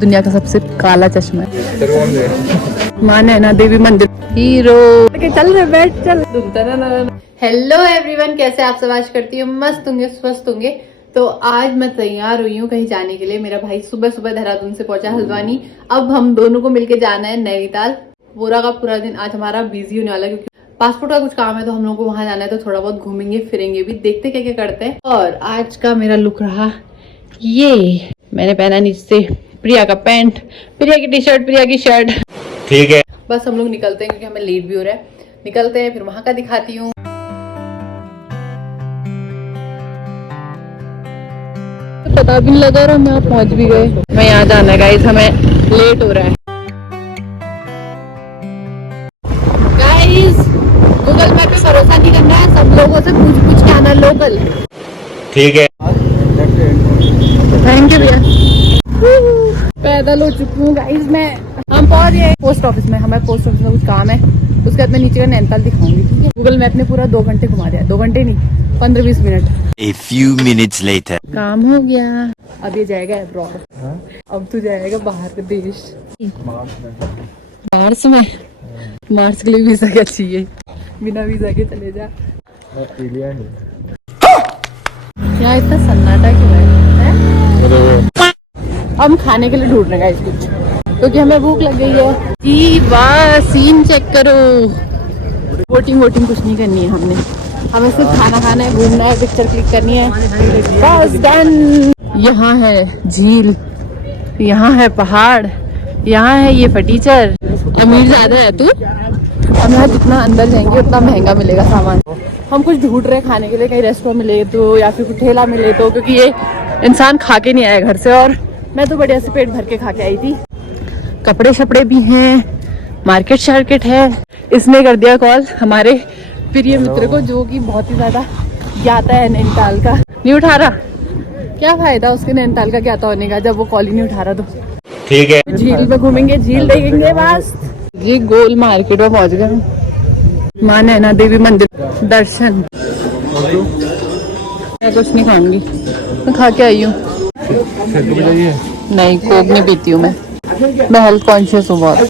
दुनिया का सबसे काला चश्मा है। मां नैना देवी मंदिर हीरो चल रहे बैठ चल। हेलो एवरीवन, कैसे आप सब? आज करती हूँ मस्त होंगे, स्वस्थ होंगे। तो आज मैं तैयार हुई हूँ कहीं जाने के लिए। मेरा भाई सुबह सुबह देहरादून से पहुंचा हल्द्वानी। अब हम दोनों को मिलके जाना है नैनीताल। पूरा का पूरा दिन आज हमारा बिजी होने वाला है क्योंकि पासपोर्ट का कुछ काम है, तो हम लोग को वहां जाना है। तो थोड़ा बहुत घूमेंगे फिरेंगे भी, देखते क्या क्या करते हैं। और आज का मेरा लुक रहा ये, मैंने पहना नीचे से प्रिया का पैंट, प्रिया की टी शर्ट, प्रिया की शर्ट। ठीक है, बस हम लोग निकलते हैं क्योंकि हमें लेट भी हो रहा है। निकलते हैं, फिर वहां का दिखाती हूँ। पता भी नहीं लगा और हम यहाँ पहुंच भी गए। मैं यहाँ जाना है गाइस, हमें लेट हो रहा है। गाइस गूगल मैप पे भरोसा नहीं करना है, सब लोगों से पूछ के आना लोकल। ठीक है, थैंक यू भैया। पैदल हो चुकी हूँ गाइस मैं। हम पहुंच गए पोस्ट ऑफिस में। हमें पोस्ट ऑफिस में कुछ काम है, उसके बाद मैं नीचे का नैनीताल दिखाऊंगी। ठीक है, गूगल मैप ने पूरा 2 घंटे घुमा दिया। 2 घंटे नहीं, 15-20 minute. A few minutes later. काम हो गया। अब ये जाएगा अब्रॉड। अब तू जाएगा बाहर के देश। मार्स में? मार्स के लिए वीजा क्या चाहिए? बिना वीजा के चले जा। क्या इतना सन्नाटा क्यों है? हम खाने के लिए ढूंढ रहे हैं कुछ, क्योंकि हमें भूख लग गई है। जी वाह, सीन चेक करो। वोटिंग कुछ नहीं करनी है हमने। हमें सिर्फ खाना खाना है, घूमना है, पिक्चर क्लिक करनी है, बस डन। यहाँ है झील, यहाँ है पहाड़, यहाँ है ये फटीचर। अमीर ज्यादा है तू। हम यहाँ जितना अंदर जाएंगे उतना महंगा मिलेगा सामान। हम कुछ ढूंढ रहे हैं खाने के लिए, कहीं रेस्टोरेंट मिले तो या फिर कुछ ठेला मिले तो, क्योंकि ये इंसान खा के नहीं आया घर से। और मैं तो बढ़िया से पेट भर के खा के आई थी। कपड़े शपड़े भी हैं, मार्केट शार्केट है। इसने कर दिया कॉल हमारे प्रिय मित्र को, जो कि बहुत ही ज्यादा ज्ञाता है नैनीताल का। नहीं उठा रहा, क्या फायदा उसके नैनीताल का ज्ञाता होने का जब वो कॉल ही नहीं उठा रहा। तो ठीक है, झील में घूमेंगे, झील देखेंगे बस। ये गोल मार्केट में पहुंच गए। मां नैना देवी मंदिर दर्शन। मैं कुछ नहीं खाऊंगी, मैं खा के आई हूँ। नहीं, कोक नहीं पीती हूँ मैं हेल्थ कॉन्शियस हूँ बहुत।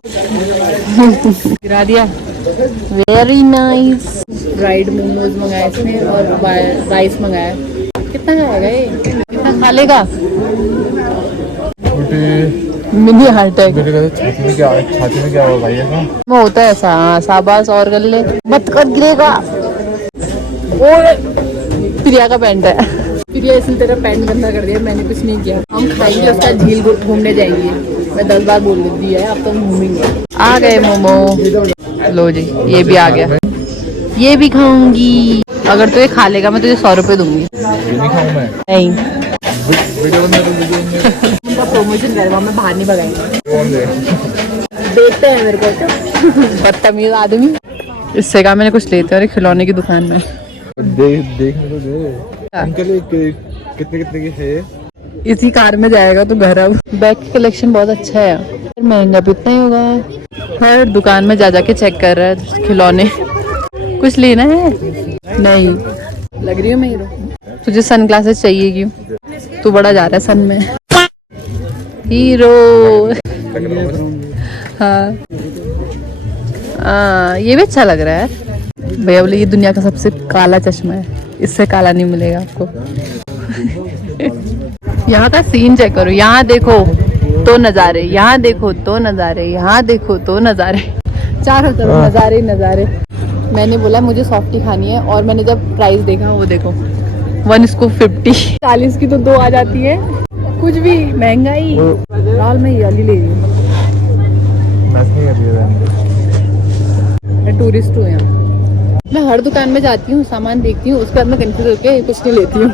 गिरा दिया। Very nice. फ्राइड मोमोज मंगाए इसने और राइस मंगाया। कितना खाएगा ये? कितना खा लेगा? Mini heart attack. छाती में क्या होगा भाई? वो होता है ऐसा। हाँ, शाबाश, और कर ले, मत कर, गिरेगा। ओए, प्रिया का पैंट है। प्रिया इसने तेरा पैंट गंदा कर दिया, मैंने कुछ नहीं किया। हम खाएंगे उसका झील घूमने जाएंगे। मैं 10 बार बोल दी है, अब तो हम घूमेंगे। आ गए मोमो। लो जी, ये भी आ गया। ये भी खाऊंगी। अगर तू ये खा लेगा मैं तुझे 100 रुपए दूंगी। नहीं, उनका प्रमोशन करेगा, मैं बाहर नहीं भगाएंगे। देखते हैं मेरे को बदतमीज आदमी। इससे कहा मैंने कुछ लेते हैं खिलौने की दुकान में। देखने को दे। उनके लिए कितने की है? इसी कार में जाएगा तो घर। अब बैग की कलेक्शन बहुत अच्छा है, महंगा भी उतना ही होगा। हर दुकान में जा जाके चेक कर रहा है खिलौने। कुछ लेना है? नहीं, लग रही हूँ मैं हीरो। तुझे सन ग्लासेस चाहिए क्यों? तू बड़ा जा रहा है सन में। हीरो। हाँ, ये भी अच्छा लग रहा है। भैया बोले ये दुनिया का सबसे काला चश्मा है, इससे काला नहीं मिलेगा आपको। यहाँ का सीन चेक करो। यहाँ देखो तो नजारे, यहाँ देखो तो नजारे, यहाँ देखो तो नजारे, चारों तरफ नजारे नजारे। मैंने बोला मुझे सॉफ्टी खानी है, और मैंने जब प्राइस देखा, वो देखो 1 स्कूप 50। 40 की तो 2 आ जाती है। कुछ भी महंगाई। लाल मैं ये वाली ले रही हूँ। मैं टूरिस्ट हूँ यहाँ। मैं हर दुकान में जाती हूँ, सामान देखती हूँ, उसके बाद मैं कंफ्यूज होकर कुछ नहीं लेती हूँ।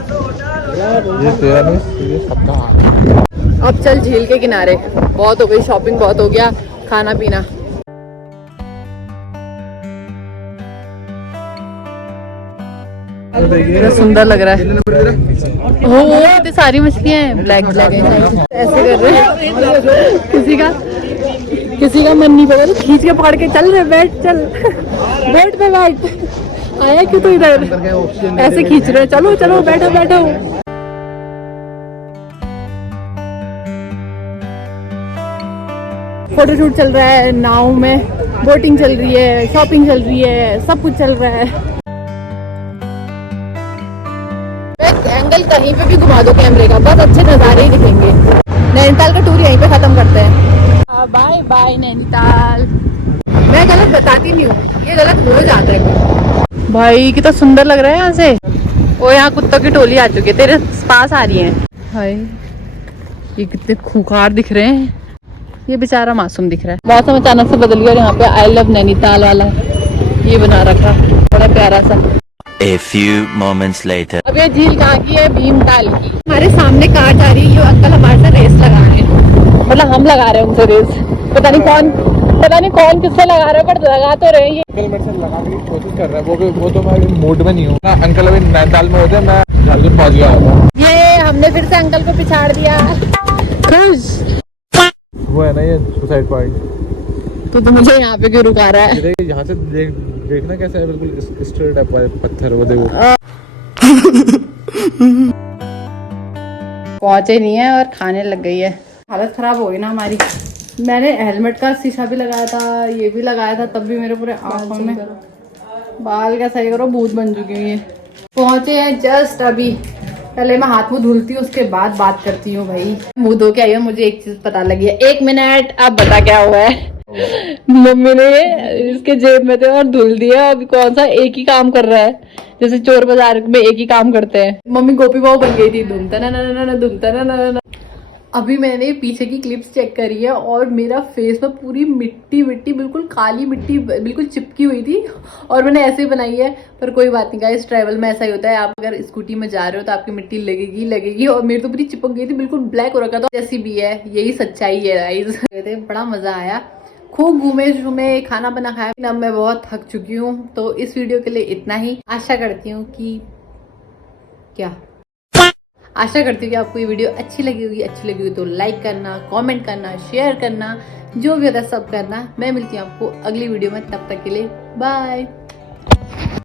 अब चल झील के किनारे। बहुत हो गई शॉपिंग, बहुत हो गया खाना पीना। सुंदर लग रहा है। हो इतनी सारी मछलियाँ हैं, ब्लैक ब्लैक ऐसे कर रहे हैं। किसी का मन नहीं पड़ा तो खींच के पकड़ के चल रहे, बैठ चल, बैठ पे बैठ। आया क्यों तो इधर ऐसे खींच रहे? चलो चलो बैठो बैठो। फोटोशूट चल रहा है, नाव में बोटिंग चल रही है, शॉपिंग चल रही है, सब कुछ चल रहा है। एंगल कहीं पे भी घुमा दो कैमरे का, बहुत अच्छे नज़ारे ही दिखेंगे। नैनीताल का टूर यहीं पे खत्म करते हैं। Bye bye Nainital. मैं गलत बताती नहीं हूँ, ये गलत हो जाता है। भाई कितना सुंदर लग रहा है यहाँ से। वो यहाँ कुत्तों की टोली आ चुकी है, तेरे पास आ रही है। भाई ये कितने खूंखार दिख रहे हैं, ये बेचारा मासूम दिख रहा है। मौसम अचानक से बदल गया और यहाँ पे आई लव नैनीताल वाला ये बना रखा, बड़ा प्यारा सा। A few moments later. अब ये झील कहाँ की है? भीमताल की। हमारे सामने कार जा रही है, ये अंकल हमारे से रेस लगा रहे हैं, मतलब हम लगा रहे हैं उनसे रेस। पता नहीं कौन किससे लगा रहे हैं, पर लगा तो रहे हैं। ये अंकल मेरे से लगाने की कोशिश कर रहा है, वो तो मैं मूड में नहीं हूँ ना। अंकल अभी नैनीताल में होते, मैं झारखंड पहुँच गया होता। ये हमने फिर से अंकल को पिछाड़ दिया। वो है ना ये सुसाइड पॉइंट। तो मुझे यहाँ पे क्यों रुका रहा है? यहाँ से देखना कैसा है, बिल्कुल स्ट्रेट है पत्थर, वो देखो। पहुंचे नहीं है और खाने लग गई है। हालत खराब हो गई ना हमारी। मैंने हेलमेट का शीशा भी लगाया था, ये भी लगाया था, तब भी मेरे पूरे आंखों में बाल का सही करो भूत बन चुकी हुई है। पहुंचे हैं जस्ट अभी, पहले मैं हाथ मुंह धुलती हूँ, उसके बाद बात करती हूँ। भाई मुंह धो के आई हूँ, मुझे एक चीज पता लगी है। 1 मिनट, अब बता क्या हुआ है। मम्मी ने इसके जेब में थे और धुल दिया। अभी कौन सा एक ही काम कर रहा है, जैसे चोर बाजार में एक ही काम करते हैं। मम्मी गोपी बहू बन गई थी, धूमता ना धूमता ना। अभी मैंने पीछे की क्लिप्स चेक करी है और मेरा फेस में पूरी मिट्टी बिल्कुल काली मिट्टी बिल्कुल चिपकी हुई थी, और मैंने ऐसे ही बनाई है। पर कोई बात नहीं गाइस, ट्रैवल में ऐसा ही होता है। आप अगर स्कूटी में जा रहे हो तो आपकी मिट्टी लगेगी, और मेरी तो पूरी चिपक गई थी, बिल्कुल ब्लैक हो रखा था। जैसी भी है, यही सच्चाई है गाइस। बड़ा मजा आया, खूब घूमे, खाना बना खाया। अब मैं बहुत थक चुकी हूँ, तो इस वीडियो के लिए इतना ही। आशा करती हूँ कि आपको ये वीडियो अच्छी लगी होगी तो लाइक करना, कमेंट करना, शेयर करना, जो भी होता है सब करना। मैं मिलती हूँ आपको अगली वीडियो में, तब तक के लिए बाय।